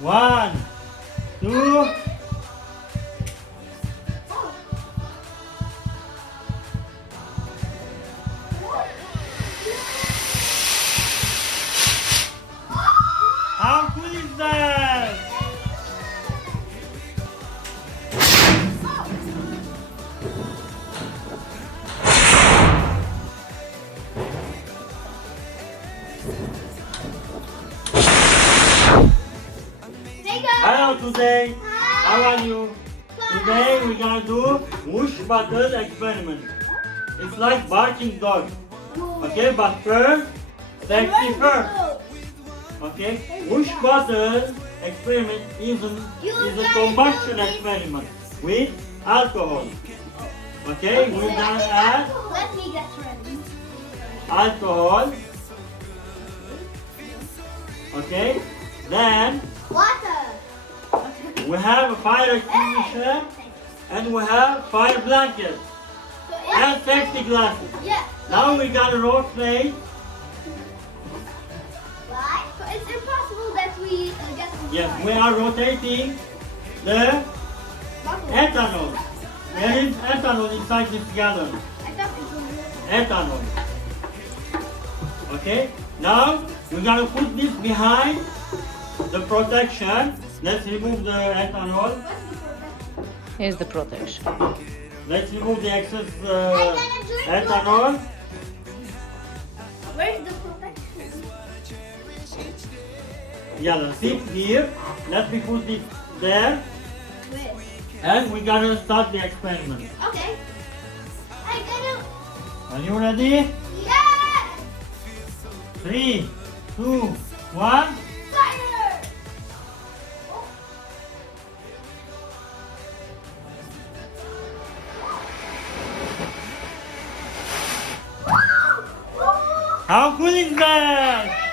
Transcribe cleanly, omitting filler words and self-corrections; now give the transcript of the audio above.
1, 2. How cool is that? Hey guys! Hello today. How are you? Today we're gonna do Whoosh Bottle experiment. It's like barking dog. Okay, but first, safety first. Okay, Whoosh Bottle experiment is a combustion experiment with alcohol. Okay, we're gonna add Let me get ready. alcohol. Okay, then Water. we have a fire extinguisher and we have fire blanket and safety glasses. Yeah. Now we got a role play. Why? So it's impossible that we get Yes, we are rotating the bottle. ethanol. There is ethanol inside this gallon. I thought it was water. Ethanol. Okay, now we're gonna put this behind the protection. Let's remove the ethanol. Here's the protection. Let's remove the excess I'm gonna drink ethanol. Where's the protection? Yeah, sit here. Let me put it there. Where? And we're gonna start the experiment. Okay. I'm gonna. Are you ready? Yeah! 3, 2, 1. Fire! How cool is that?